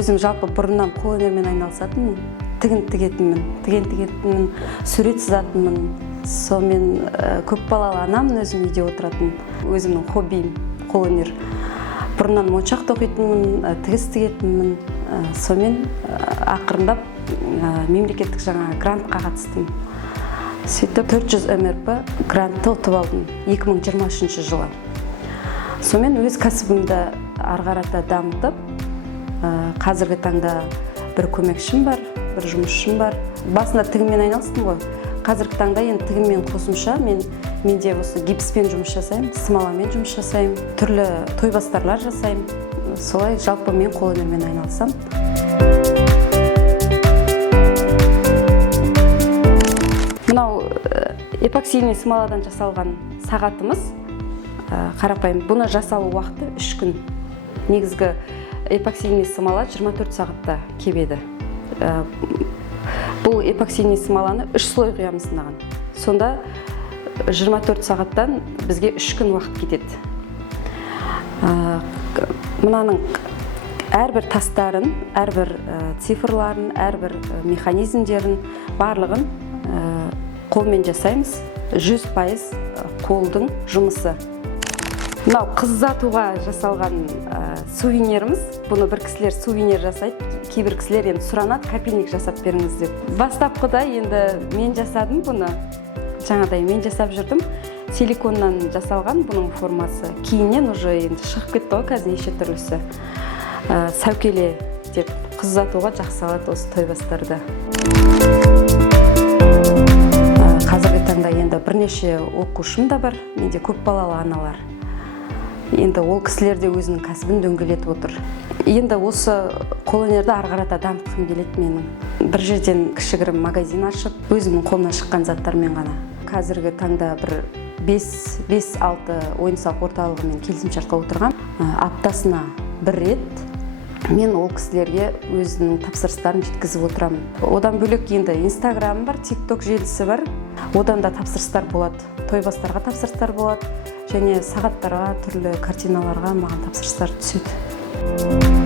өзім жалпы бұрыннан қолөнермен айналысатынмын. Тігін тігетінмін, сурет сызатынмын. Сонымен көп балалы анамын, өзім үйде отыратын. Өзімнің хоббиім қолөнер. Бұрыннан моншақ тоқитынмын, тігіс тігетінмін. Сонымен ақырындап мемлекеттік жаңа грантқа қатыстым. Сөйтіп 400 МРП грантты ұтып алдым 2023 жылы. Сонымен өз кәсібімді ары қарата дамытып, қазіргі таңда бір көмекшім бар, бір жұмысшым бар. Басында тігінмен айналыстым ғой. Қазіргі таңда енді тігінмен қосымша менде осы гипспен жұмыс жасаймын, смоламен жұмыс жасаймын, түрлі тойбастарлар жасаймын. Солай жалпы мен қолөнермен айналысам. Мынау эпоксийный смоладан жасалған сағатымыз. Қарапайым, бұны жасалу уақыты 3 күн. Негізгі эпоксийный смола 24 сағатта кебеді. Бұл эпоксийный смоланы 3 слой құямыз сынаған. Сонда 24 сағаттан бізге 3 күн уақыт кетеді. Мынаның әрбір тастарын, әрбір цифрларын, әрбір механизмдерін барлығын қолмен жасаймыз. 100% қолдың жұмысы. Мынау қыз ұзатуға жасалған сувениріміз. Бұны бір кісілер сувенир жасайды, кейбір кісілер енді сұранады, капельник жасап беріңіз деп. Бастапқыда енді мен жасадым бұны. Жаңадай мен жасап жүрдім. Силиконнан жасалған бұның формасы. Кейіннен уже енді шығып кетті ғой, қазір неше түрлісі. Сәукеле деп қыз ұзатуға жақсы алады осы тойбастарды. Қазіргі таңда енді бірнеше оқушым да бар, менде көп балалы аналар. Енді ол кісілер де өзінің кәсібін дөңгелетіп отыр. Енді осы қолөнерді ары қарата дамытқым келеді менің. Бір жерден кішігірім магазин ашып, өзімнің қолымнан шыққан заттармен ғана. Қазіргі таңда бір 5-6 ойын-сауық орталығымен келісімшартқа отырған. Аптасына бір рет мен ол кісілерге өзінің тапсырыстарын жеткізіп отырамын. Одан бөлек енді Инстаграм бар, TikTok желісі бар. Одан да тапсырыстар болады. Тойбастарға тапсырыстар болады. Және сағаттарға, түрлі картиналарға маған тапсырыстар түседі.